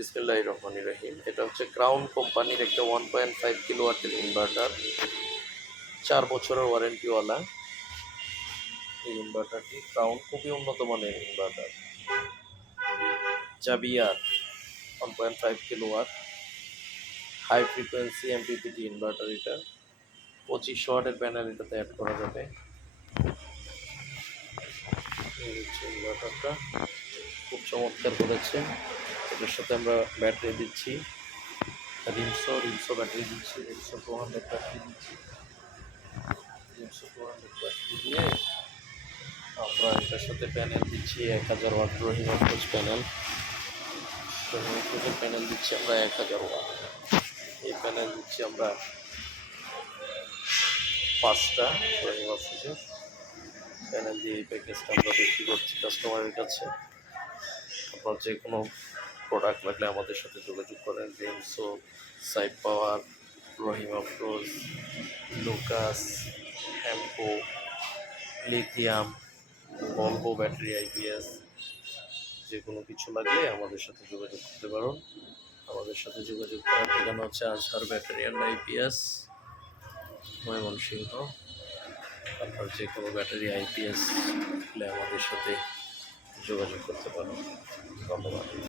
বিসমিল্লাহির রহমানির রহিম। এটা হচ্ছে ক্রাউন কোম্পানির একটা 1.5 কিলোওয়াটের ইনভার্টার, 4 বছরের ওয়ারেন্টিওয়ালা। এই ইনভার্টারটি ক্রাউন খুবই উন্নত মানের ইনভার্টার। জাবিয়ার 1.5 kilowatt high frequency MPPT inverter. এটা 2500 ওয়াটের প্যানেল এটাতে অ্যাড করা যাবে। এই হচ্ছে ইনভার্টারটা, খুব চমৎকার করেছে। এটার সাথে আমরা ব্যাটারি দিচ্ছি, রিমসো ব্যাটারি দিচ্ছি, রিমসো 200 ব্যাটারি দিচ্ছি। রিমসো 200 ব্যাটারি দিয়ে আমরা এটার সাথে প্যানেল দিচ্ছি 1000 ওয়াট রহিম আফরোজ প্যানেল। রহিম আফরোজের প্যানেল দিচ্ছি আমরা 1000 ওয়াট। এই প্যানেল দিচ্ছি আমরা 5টা রহিম আফরোজের প্যানেল দিয়ে। এই প্যাকেজটা আমরা বিক্রি করছি কাস্টমারের কাছে। আপনার যে কোনো প্রোডাক্ট লাগলে আমাদের সাথে যোগাযোগ করেন। রিমসো, side power, Rahim Afroz, Lucas, হ্যাম্পো, লিথিয়াম, ভলভো ব্যাটারি আইপিএস, যে কোনো কিছু লাগলে আমাদের সাথে যোগাযোগ করতে পারো। আমাদের সাথে যোগাযোগ করার ঠিকানা হচ্ছে আজহার ব্যাটারি অ্যান্ড আইপিএস, ময়মনসিংহ। আপনার যে কোনো ব্যাটারি আইপিএস লাগলে আমাদের সাথে যোগাযোগ করতে পারো। ধন্যবাদ।